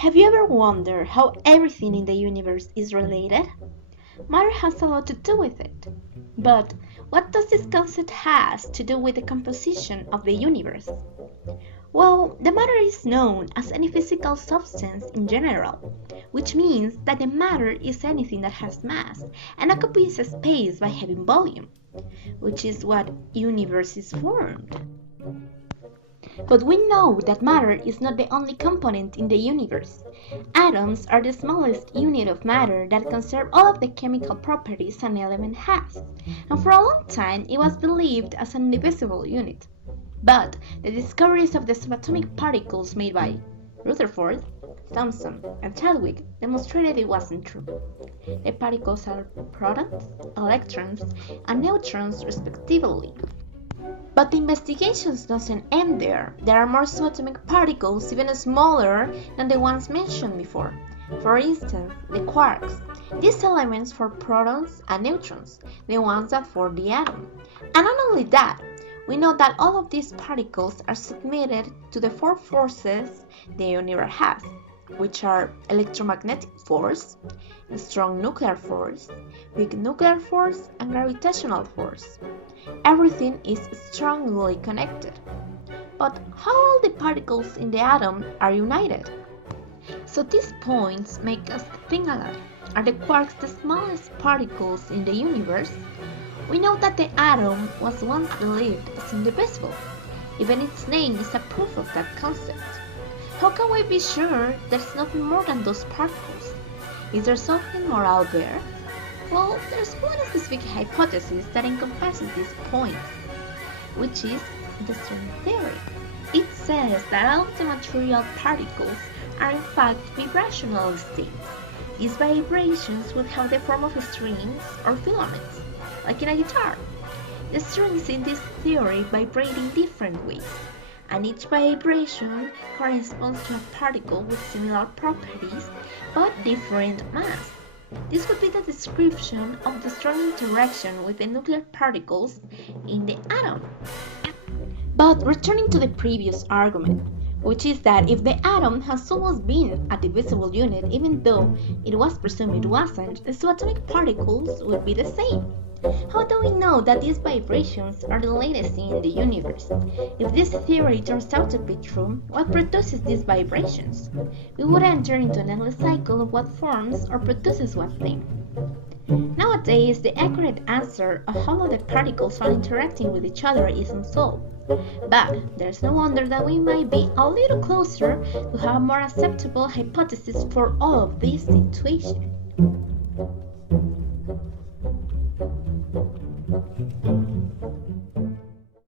Have you ever wondered how everything in the universe is related? Matter has a lot to do with it. But what does this concept has to do with the composition of the universe? Well, the matter is known as any physical substance in general, which means that the matter is anything that has mass and occupies a space by having volume, which is what universe is formed. But we know that matter is not the only component in the universe. Atoms are the smallest unit of matter that conserve all of the chemical properties an element has, and for a long time it was believed as an indivisible unit. But the discoveries of the subatomic particles made by Rutherford, Thomson, and Chadwick demonstrated it wasn't true. The particles are protons, electrons, and neutrons respectively. But the investigations doesn't end there. There are more subatomic particles even smaller than the ones mentioned before. For instance, the quarks. These elements form protons and neutrons, the ones that form the atom. And not only that, we know that all of these particles are submitted to the four forces the universe has, which are electromagnetic force, strong nuclear force, weak nuclear force, and gravitational force. Everything is strongly connected. But how all the particles in the atom are united? So these points make us think a lot. Are the quarks the smallest particles in the universe? We know that the atom was once believed as indivisible. Even its name is a proof of that concept. How can we be sure there's nothing more than those particles? Is there something more out there? Well, there's one specific hypothesis that encompasses these points, which is the string theory. It says that all of the material particles are in fact vibrational states. These vibrations would have the form of strings or filaments, like in a guitar. The strings in this theory vibrate in different ways, and each vibration corresponds to a particle with similar properties but different mass. This would be the description of the strong interaction with the nuclear particles in the atom. But returning to the previous argument, which is that if the atom has always been a divisible unit even though it was presumed it wasn't, the subatomic particles would be the same. How do we know that these vibrations are the latest thing in the universe? If this theory turns out to be true, what produces these vibrations? We would enter into an endless cycle of what forms or produces what thing. Nowadays, the accurate answer of how the particles are interacting with each other is unsolved. But there's no wonder that we might be a little closer to have a more acceptable hypothesis for all of this situation.